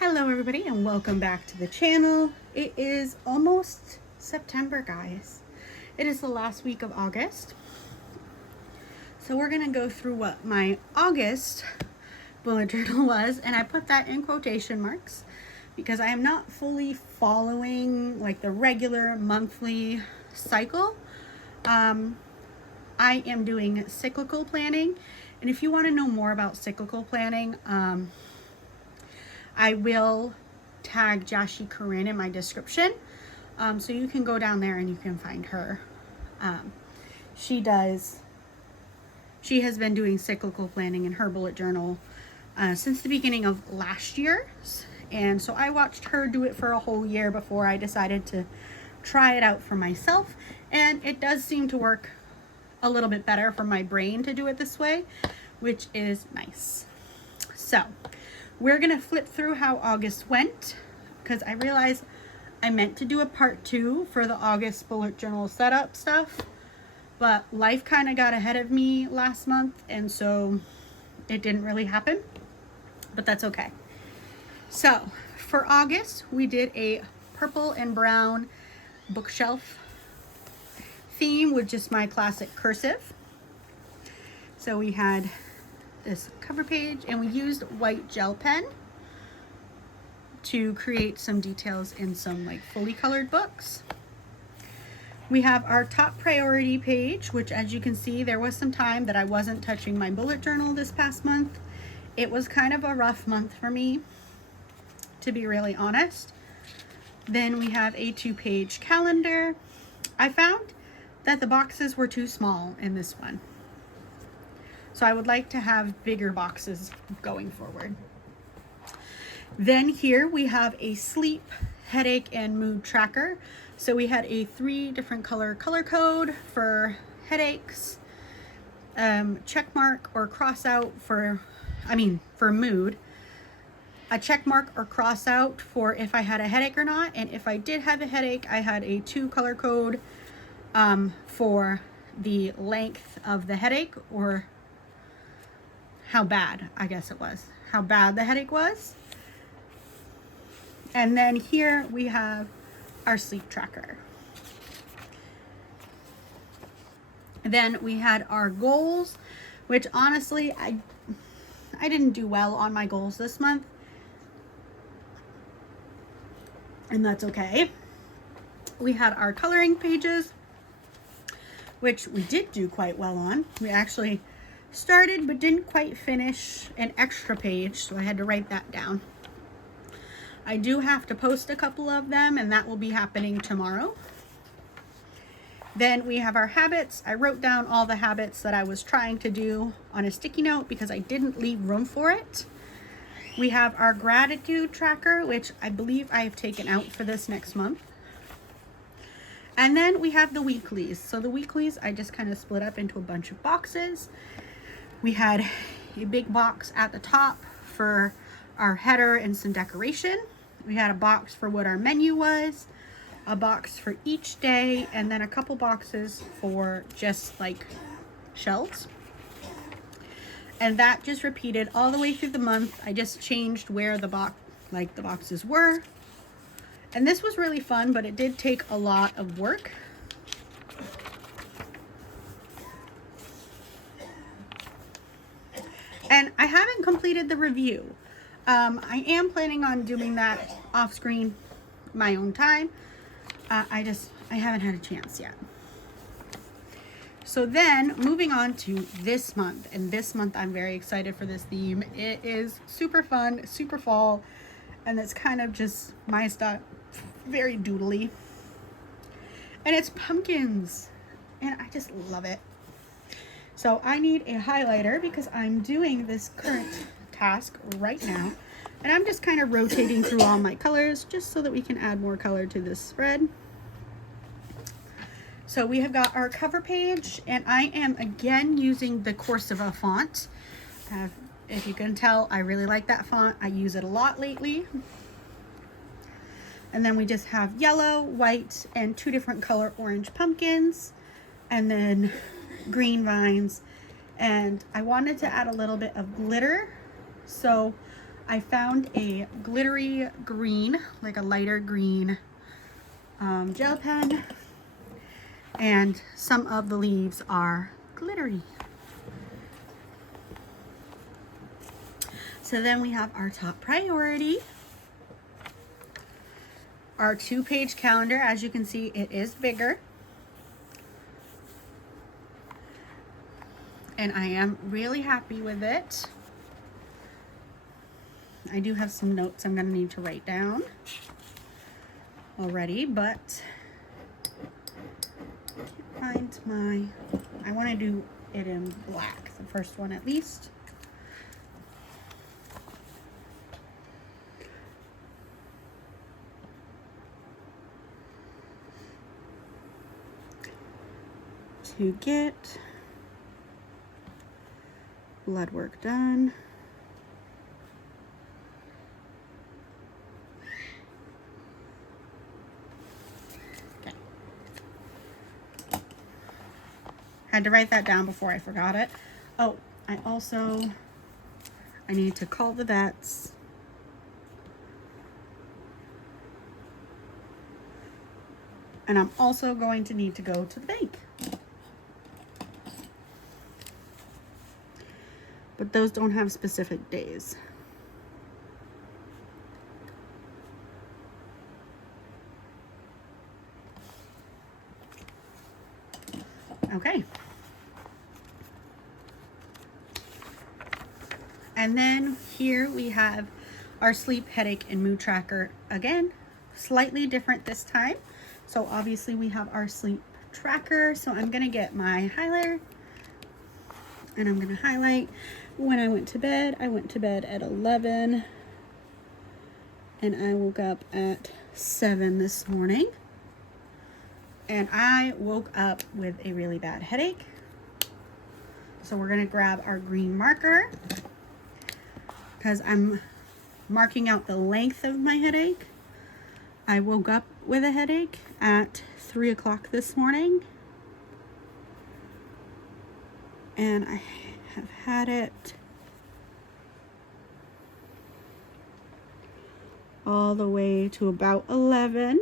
Hello everybody and welcome back to the channel. It is almost September, guys. It is the last week of August. So we're gonna go through what my August bullet journal was, and I put that in quotation marks because I am not fully following like the regular monthly cycle. I am doing cyclical planning, and if you want to know more about cyclical planning, I will tag Jashi Corinne in my description, so you can go down there and you can find her. She has been doing cyclical planning in her bullet journal since the beginning of last year, and so I watched her do it for a whole year before I decided to try it out for myself, and it does seem to work a little bit better for my brain to do it this way, which is nice. So we're gonna flip through how August went, because I realized I meant to do a part 2 for the August bullet journal setup stuff, but life kind of got ahead of me last month, and so it didn't really happen, but that's okay. So for August, we did a purple and brown bookshelf theme with just my classic cursive. So we had this cover page, and we used white gel pen to create some details in some like fully colored books. We have our top priority page, which, as you can see, there was some time that I wasn't touching my bullet journal this past month. It was kind of a rough month for me, to be really honest. Then we have a 2-page calendar. I found that the boxes were too small in this one, so I would like to have bigger boxes going forward. Then here we have a sleep, headache, and mood tracker. So we had a 3 different color code for headaches, check mark or cross out for mood, a check mark or cross out for if I had a headache or not, and if I did have a headache, I had a 2 color code for the length of the headache, or how bad, I guess it was, how bad the headache was. And then here we have our sleep tracker. Then we had our goals, which honestly, I didn't do well on my goals this month, and that's okay. We had our coloring pages, which we did do quite well on. We actually started but didn't quite finish an extra page, so I had to write that down. I do have to post a couple of them, and that will be happening tomorrow. Then we have our habits. I wrote down all the habits that I was trying to do on a sticky note because I didn't leave room for it. We have our gratitude tracker, which I believe I have taken out for this next month. And then we have the weeklies. So the weeklies, I just kind of split up into a bunch of boxes. We had a big box at the top for our header and some decoration. We had a box for what our menu was, a box for each day, and then a couple boxes for just like shelves. And that just repeated all the way through the month. I just changed where the boxes were. And this was really fun, but it did take a lot of work. And I haven't completed the review. I am planning on doing that off screen, my own time. I haven't had a chance yet. So then moving on to this month, and this month I'm very excited for this theme. It is super fun, super fall, and it's kind of just my style, very doodly. And it's pumpkins, and I just love it. So I need a highlighter because I'm doing this current task right now, and I'm just kind of rotating through all my colors just so that we can add more color to this spread. So we have got our cover page, and I am again using the Corsiva font. If you can tell, I really like that font. I use it a lot lately. And then we just have yellow, white, and 2 different color orange pumpkins, and then green vines. And I wanted to add a little bit of glitter, so I found a glittery green, like a lighter green gel pen, and some of the leaves are glittery. So then we have our top priority, our 2-page calendar. As you can see, it is bigger. And I am really happy with it. I do have some notes I'm gonna need to write down already, but I can't find I wanna do it in black, the first one at least. To get blood work done. Okay. Had to write that down before I forgot it. Oh, I need to call the vets. And I'm also going to need to go to the bank. But those don't have specific days. Okay. And then here we have our sleep, headache, and mood tracker. Again, slightly different this time. So obviously we have our sleep tracker. So I'm gonna get my highlighter and I'm gonna highlight when I went to bed. I went to bed at 11 and I woke up at 7 this morning. And I woke up with a really bad headache. So we're gonna grab our green marker because I'm marking out the length of my headache. I woke up with a headache at 3 o'clock this morning. And I have had it all the way to about 11.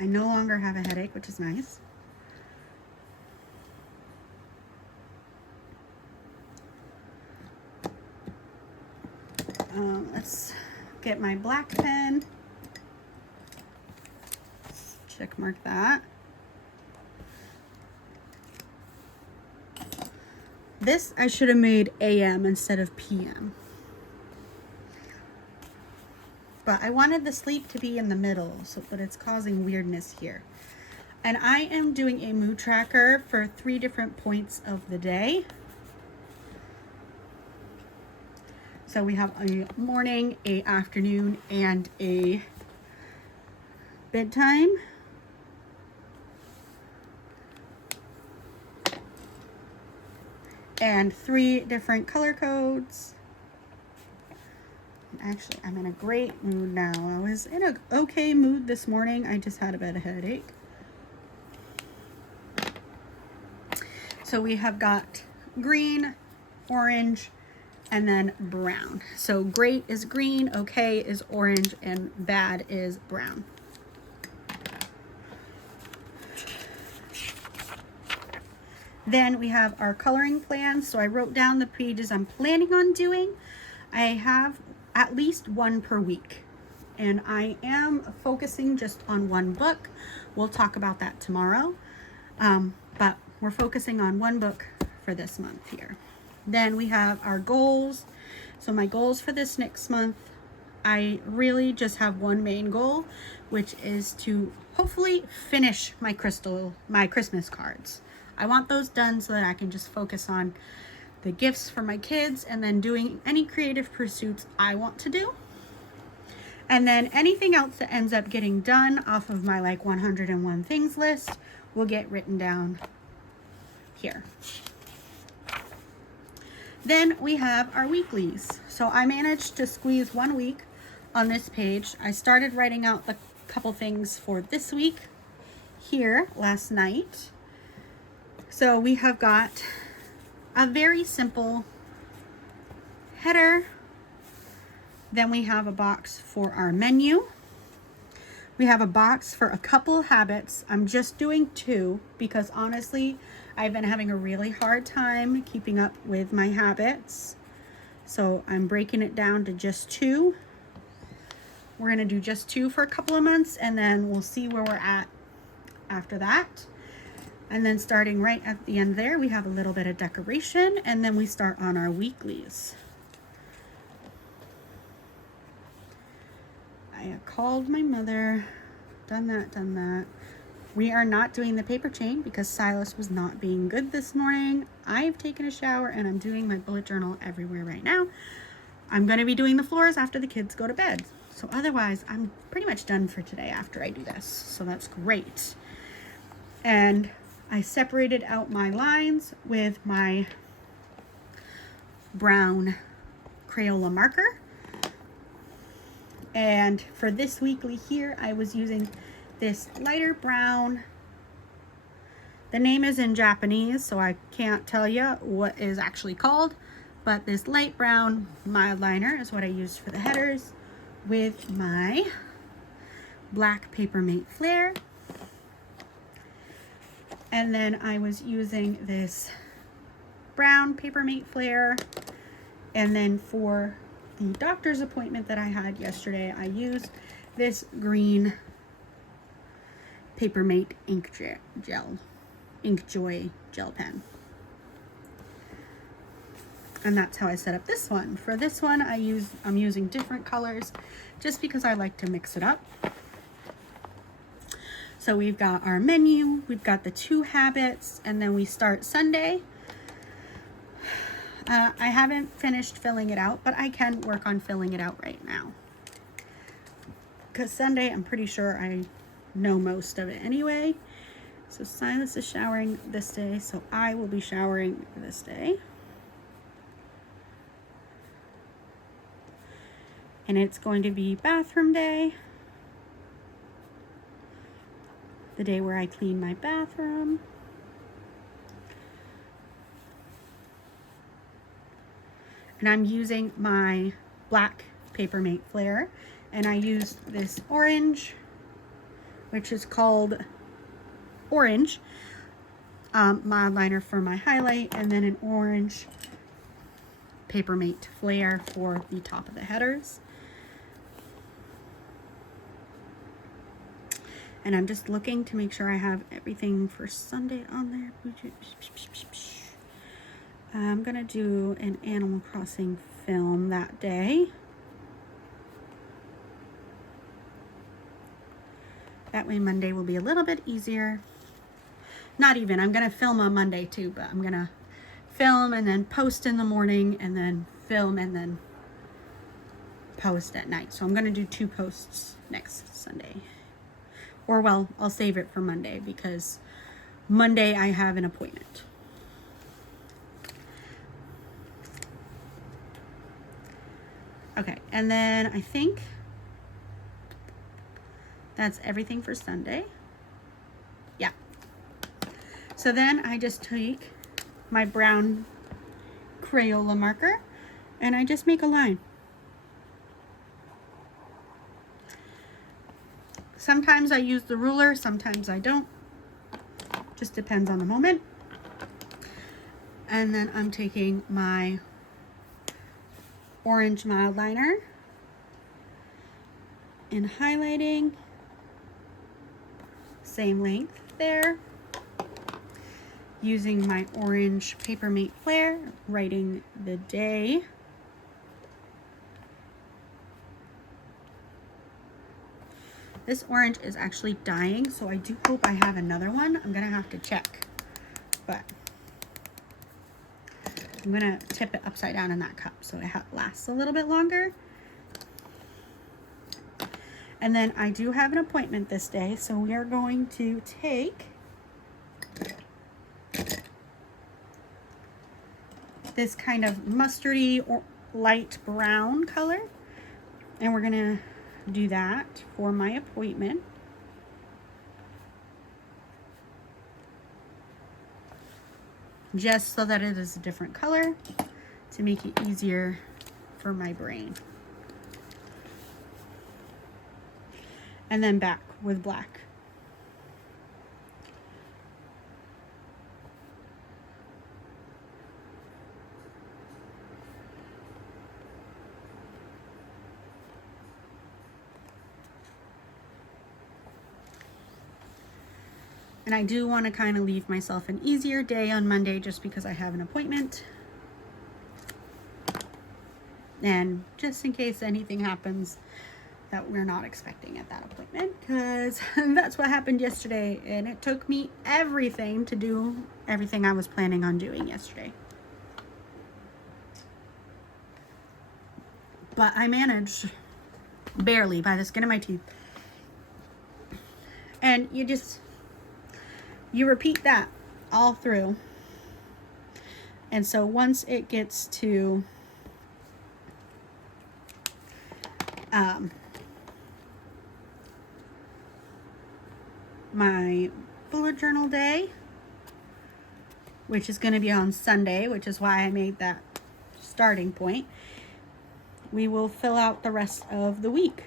I no longer have a headache, which is nice. Let's get my black pen. Let's check mark that. This I should have made AM instead of PM. But I wanted the sleep to be in the middle, but it's causing weirdness here. And I am doing a mood tracker for 3 different points of the day. So we have a morning, a afternoon, and a bedtime. And 3 different color codes. Actually, I'm in a great mood now. I was in an okay mood this morning. I just had a bad headache. So we have got green, orange, and then brown. So great is green, okay is orange, and bad is brown. Then we have our coloring plan. So I wrote down the pages I'm planning on doing. I have at least 1 per week. And I am focusing just on 1 book. We'll talk about that tomorrow. But we're focusing on 1 book for this month here. Then we have our goals. So my goals for this next month, I really just have 1 main goal, which is to hopefully finish my Christmas cards. I want those done so that I can just focus on the gifts for my kids and then doing any creative pursuits I want to do. And then anything else that ends up getting done off of my 101 things list will get written down here. Then we have our weeklies. So I managed to squeeze 1 week on this page. I started writing out the couple things for this week here last night. So we have got a very simple header. Then we have a box for our menu. We have a box for a couple habits. I'm just doing 2 because honestly, I've been having a really hard time keeping up with my habits. So I'm breaking it down to just 2. We're gonna do just 2 for a couple of months, and then we'll see where we're at after that. And then starting right at the end there, we have a little bit of decoration, and then we start on our weeklies. I called my mother, done that. We are not doing the paper chain because Silas was not being good this morning. I've taken a shower and I'm doing my bullet journal everywhere right now. I'm going to be doing the floors after the kids go to bed. So otherwise, I'm pretty much done for today after I do this. So that's great. And I separated out my lines with my brown Crayola marker. And for this weekly here, I was using this lighter brown. The name is in Japanese, so I can't tell you what is actually called, but this light brown mild liner is what I used for the headers with my black Papermate Flare. And then I was using this brown Papermate Flare, and then for the doctor's appointment that I had yesterday, I used this green Papermate Inkjoy gel pen. And that's how I set up this one. For this one, I'm using different colors just because I like to mix it up. So we've got our menu, we've got the 2 habits, and then we start Sunday. I haven't finished filling it out, but I can work on filling it out right now. Because Sunday, I'm pretty sure I know most of it anyway. So Silas is showering this day, so I will be showering this day. And it's going to be bathroom day. The day where I clean my bathroom. And I'm using my black Papermate Flare, and I used this orange, which is called Orange mild liner for my highlight, and then an orange Papermate Flare for the top of the headers. And I'm just looking to make sure I have everything for Sunday on there. I'm gonna do an Animal Crossing film that day. That way Monday will be a little bit easier. Not even, I'm gonna film on Monday too, but I'm gonna film and then post in the morning, and then film and then post at night. So I'm gonna do 2 posts next Sunday. Or well, I'll save it for Monday because Monday I have an appointment. Okay, and then I think that's everything for Sunday. Yeah. So then I just take my brown Crayola marker and I just make a line. Sometimes I use the ruler, sometimes I don't. Just depends on the moment. And then I'm taking my orange mild liner and highlighting, same length there, using my orange Papermate Flare, writing the day, this orange is actually dying, so I do hope I have another one. I'm gonna have to check, but I'm gonna tip it upside down in that cup so it lasts a little bit longer. And then I do have an appointment this day, so we are going to take this kind of mustardy or light brown color, and we're gonna do that for my appointment. just so that it is a different color to make it easier for my brain. And then back with black. And I do want to kind of leave myself an easier day on Monday just because I have an appointment. And just in case anything happens that we're not expecting at that appointment, because that's what happened yesterday, and it took me everything to do everything I was planning on doing yesterday. But I managed, barely, by the skin of my teeth. And you repeat that all through. And so once it gets to my bullet journal day, which is going to be on Sunday, which is why I made that starting point, we will fill out the rest of the week.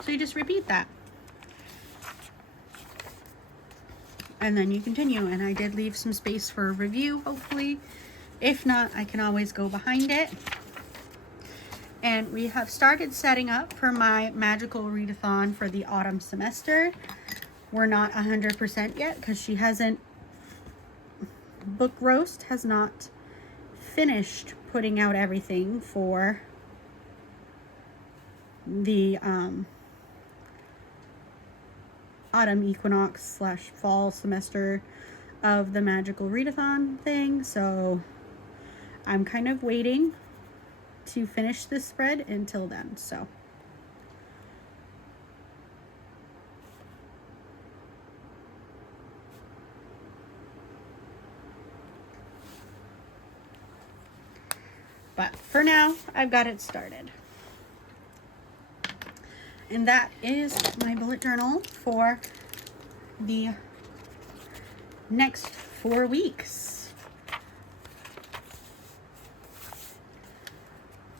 So you just repeat that. And then you continue. And I did leave some space for a review, hopefully. If not, I can always go behind it. And we have started setting up for my magical readathon for the autumn semester. We're not 100% yet because she hasn't, Book Roast has not finished putting out everything for the autumn equinox / fall semester of the magical readathon thing. So I'm kind of waiting to finish this spread until then. So but for now, I've got it started. And that is my bullet journal for the next 4 weeks.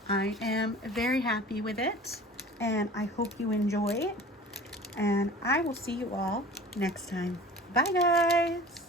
I am very happy with it, and I hope you enjoy it. And I will see you all next time. Bye, guys.